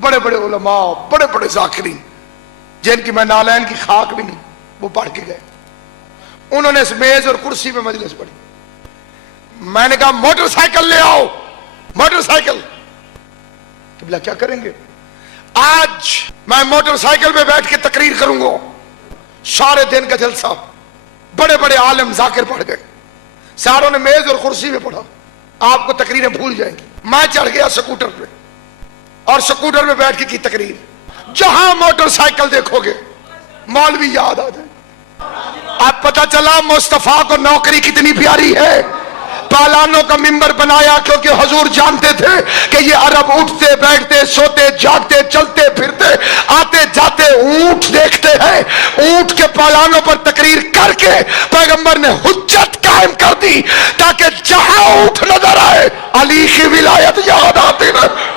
बड़े बड़े उलमा, बड़े बड़े जाकिरीन, जिनकी मैं नालैन की खाक भी नहीं, वो पढ़ के गए। उन्होंने इस मेज और कुर्सी पे मजलिस पढ़ी। मैंने कहा मोटरसाइकिल ले आओ, मोटरसाइकिल। किबला क्या करेंगे? आज मैं मोटरसाइकिल पे बैठ के तकरीर करूंगा, सारे दिन का जलसा। बड़े बड़े आलिम जाकिर पढ़ गए, सारों ने मेज और कुर्सी पे पढ़ा, आपको तकरीरें भूल जाएंगी। मैं चढ़ गया स्कूटर पे और स्कूटर पे बैठ के की तकरीर। जहां मोटरसाइकिल देखोगे मौलवी याद आ जाए। अब पता चला मुस्तफा को नौकरी कितनी प्यारी है। पालानों का मिंबर बनाया क्योंकि हुजूर जानते थे कि ये अरब उठते बैठते सोते जागते चलते फिरते आते जाते ऊंट देखते हैं। ऊंट के पालानों पर तकरीर करके पैगंबर ने हुज्जत कायम कर दी ताकि जहां ऊंट नजर आए अली की विलायत याद आती रहे।